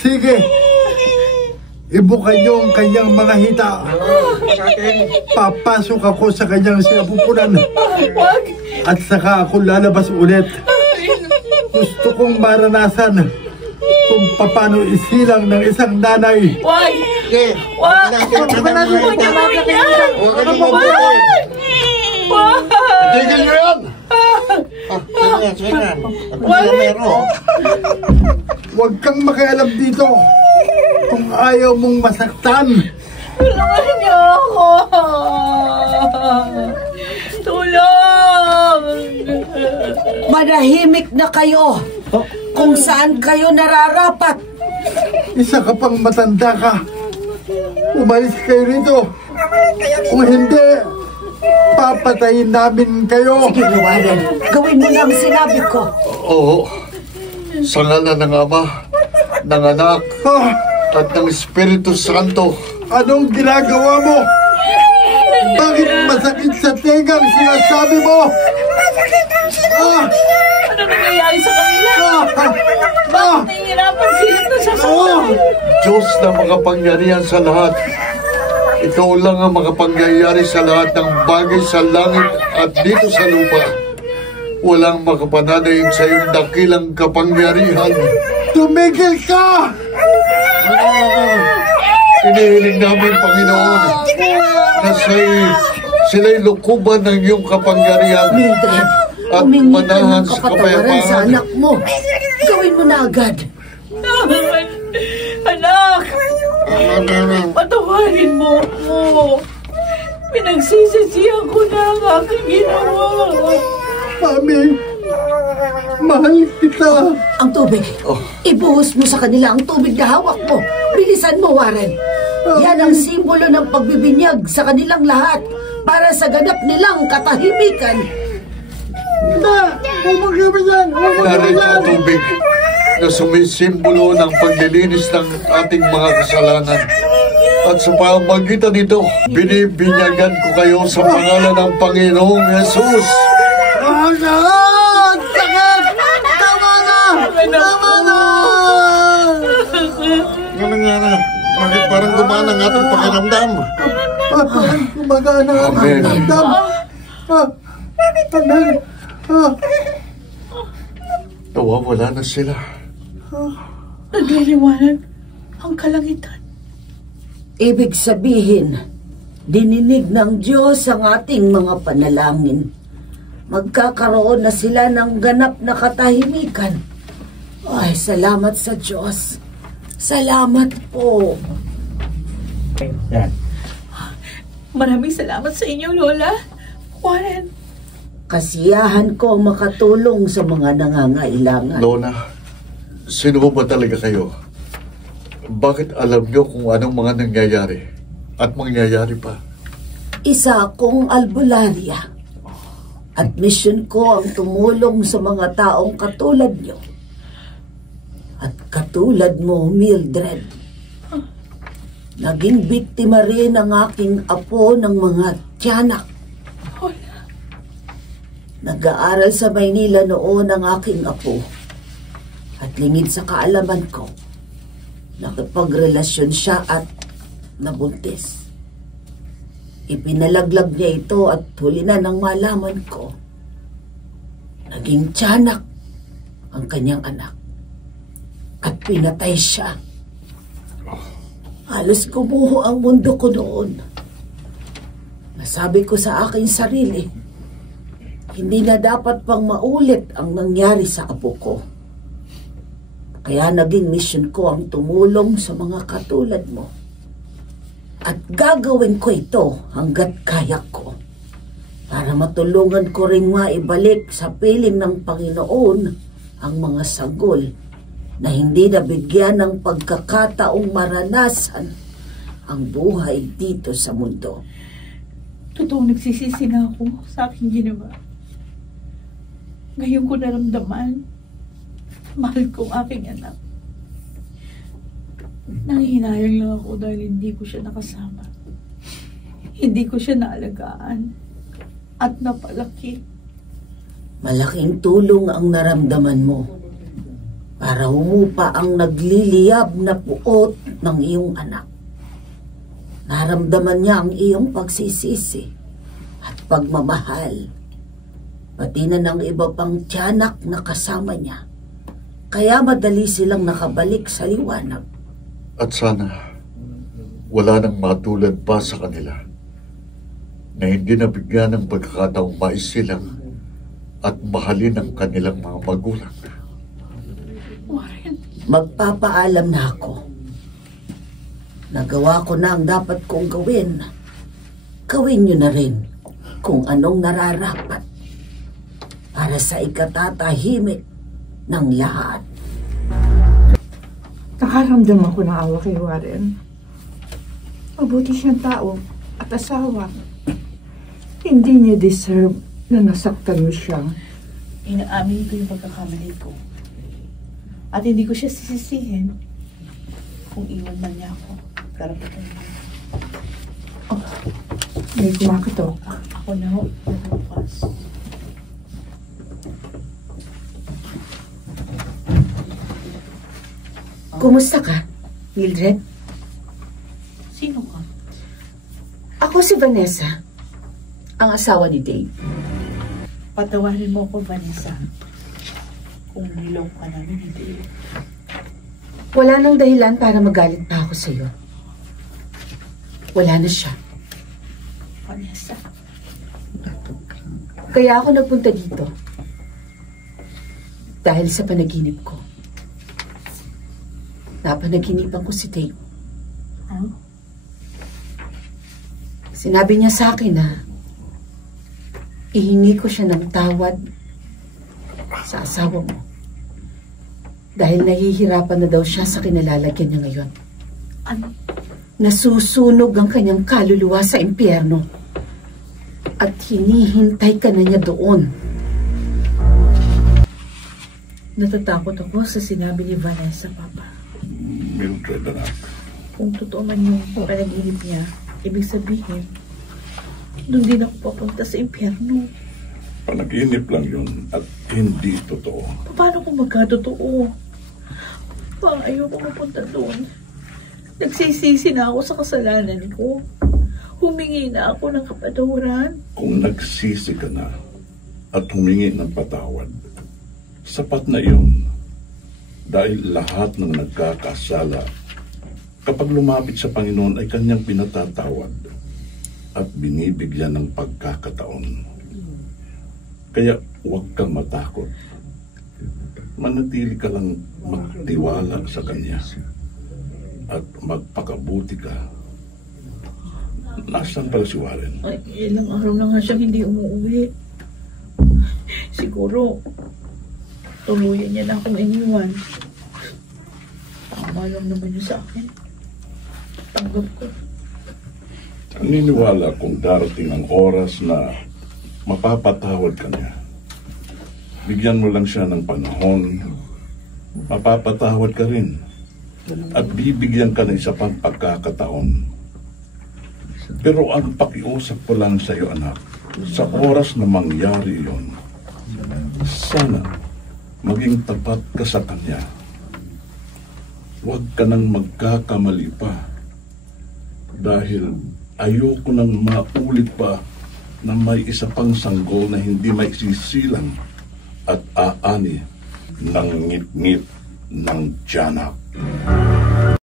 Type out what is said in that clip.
Sige, ibukan niyo ang kanyang mga hita. Papasok ako sa kanyang sinapupunan. At saka ako lalabas ulit. Gusto kong maranasan kung paano isilang ng isang nanay. Wag! Wag! Tigil niyo yan! Huwag kang makialam dito kung ayaw mong masaktan. Tulungan niyo ako! Tulong! Manahimik na kayo kung saan kayo nararapat. Isa ka pang matanda ka. Umalis kayo rito. Kung hindi, papatayin namin kayo. Sige, Warren. Gawin mo na ang sinabi ko. Oo. Sa ngalan ng Ama, ng Anak, at ng Espiritu Santo. Anong ginagawa mo? Bakit masakit sa tenga ang sinasabi mo? Ano nangyayari sa kanila? Bakit nahihirapan sila na sa Diyos na makapangyarihan sa lahat. Ikaw lang ang makapangyayari sa lahat ng bagay sa langit at dito sa lupa. Walang makapananaig sa iyong dakilang kapangyarihan. Tumigil ka! Inihiling namin, Panginoon, na sila'y lukuban ng iyong kapangyarihan Mildred, at humingi ka manahan ng sa kapatawaran sa kapayapaan. anak mo. Gawin mo na agad. Anak! Patawarin mo ako. Pinagsisisihan ko na ang aking ginawa. Mami, mahal kita. Ang tubig. Ibuhos mo sa kanila ang tubig na hawak mo. Bilisan mo, Warren. Yan ang simbolo ng pagbibinyag sa kanilang lahat para sa ganap nilang katahimikan. Huwag kami yan! Narito ang tubig na sumisimbolo ng paglilinis ng ating mga kasalanan. At sa pamagitan nito, binibinyagan ko kayo sa pangalan ng Panginoong Jesus. Sakit! Tama na! Tama na! Ano nangyari? Bakit parang gumana ang ating pakiramdam? Parang gumagaan ang Amen. ramdam. Amen. Nawawala na sila. Nagliliwanag ang kalangitan. Ibig sabihin, dininig ng Diyos ang ating mga panalangin. Magkakaroon na sila ng ganap na katahimikan. Ay, salamat sa Diyos. Salamat po. Maraming salamat sa inyo, Lola. Warren. Kasiyahan ko ang makatulong sa mga nangangailangan. Lola, sino ba talaga kayo? Bakit alam niyo kung anong mga nangyayari at mangyayari pa? Isa akong albularya. At misyon ko ang tumulong sa mga taong katulad niyo. At katulad mo, Mildred. Naging biktima rin ang aking apo ng mga tiyanak. Nag-aaral sa Maynila noon ang aking apo. At lingid sa kaalaman ko, nakipagrelasyon siya at nabuntis. Ipinalaglag niya ito at huli na nang malaman ko. Naging tiyanak ang kanyang anak. At pinatay siya. Halos gumuho ang mundo ko noon. Nasabi ko sa aking sarili, hindi na dapat pang maulit ang nangyari sa apo ko. Kaya naging mission ko ang tumulong sa mga katulad mo. At gagawin ko ito hanggat kaya ko. Para matulungan ko rin maibalik sa piling ng Panginoon ang mga sagol na hindi nabigyan ng pagkakataong maranasan ang buhay dito sa mundo. Totoong nagsisisi na ako sa aking ginawa. Ngayon ko naramdaman, mahal kong aking anak. Nanghihinayang lang ako dahil hindi ko siya nakasama. Hindi ko siya naalagaan at napalaki. Malaking tulong ang naramdaman mo. para humupa ang nagliliyab na puot ng iyong anak. Naramdaman niya ang iyong pagsisisi at pagmamahal, pati na ng iba pang tiyanak na kasama niya. Kaya madali silang nakabalik sa liwanag. At sana wala nang matulad pa sa kanila na hindi nabigyan ng pagkakataong maisilang at mahalin ang kanilang mga magulang. Warren. Magpapaalam na ako. Nagawa ko na ang dapat kong gawin. Gawin niyo na rin kung anong nararapat para sa ikatatahimik ng lahat. Nakaramdam ako ng awa kay Warren. Mabuti siyang tao at asawa. Hindi niya deserve na nasaktan mo siya. Inaamin ko yung pagkakamali ko. At hindi ko siya sisisihin kung iwan man niya ako. Karapatan niya. May kumakatok. Ako na ho, nagbukas. Kumusta ka, Mildred? Sino ka? Ako si Vanessa, ang asawa ni Dave. Patawarin mo ako, Vanessa. Kung nilaw ka namin, hindi. Wala nang dahilan para magalit pa ako sa'yo. Wala na siya. Vanessa. Kaya ako nagpunta dito. Dahil sa panaginip ko. Napanaginipan ko si Dave. Huh? Sinabi niya sa akin na ihingi ko siya ng tawad sa asawa mo. Dahil nahihirapan na daw siya sa kinalalagyan niya ngayon. Ano? Nasusunog ang kanyang kaluluwa sa impyerno. At hinihintay ka na niya doon. Natatakot ako sa sinabi ni Vanessa, Papa. Mildred, anak. Kung totoo man yung panaginip niya, ibig sabihin, doon din ako papunta sa impyerno. Panaginip lang yun at hindi totoo. Paano kung magkatotoo? Pa, ayoko mapunta doon. Nagsisisi na ako sa kasalanan ko. Humingi na ako ng kapatawaran. Kung nagsisi ka na at humingi ng patawad, sapat na yun. Dahil lahat ng nagkakasala, kapag lumapit sa Panginoon ay kanyang pinatatawad at binibigyan ng pagkakataon. Kaya huwag kang matakot. Manatili ka lang magtiwala sa Kanya at magpakabuti ka. Nasaan pala si Warren? Ay, ilang araw na nga siyang hindi umuwi. Siguro, tuluyan niya na akong iniwan. Tama lang naman yun sa akin. Tanggap ko. Naniniwala kung darating ang oras na mapapatawad ka niya. Bigyan mo lang siya ng panahon, mapapatawad ka rin. At bibigyan ka ng isa pang pagkakataon. Pero ang pakiusap ko lang sa iyo, anak, sa oras na mangyari yon, sana maging tapat ka sa Kanya. Huwag ka nang magkakamali pa. Dahil ayoko nang maulit pa na may isa pang sanggol na hindi may sisilang at aani ng ngit-ngit ng tiyanak.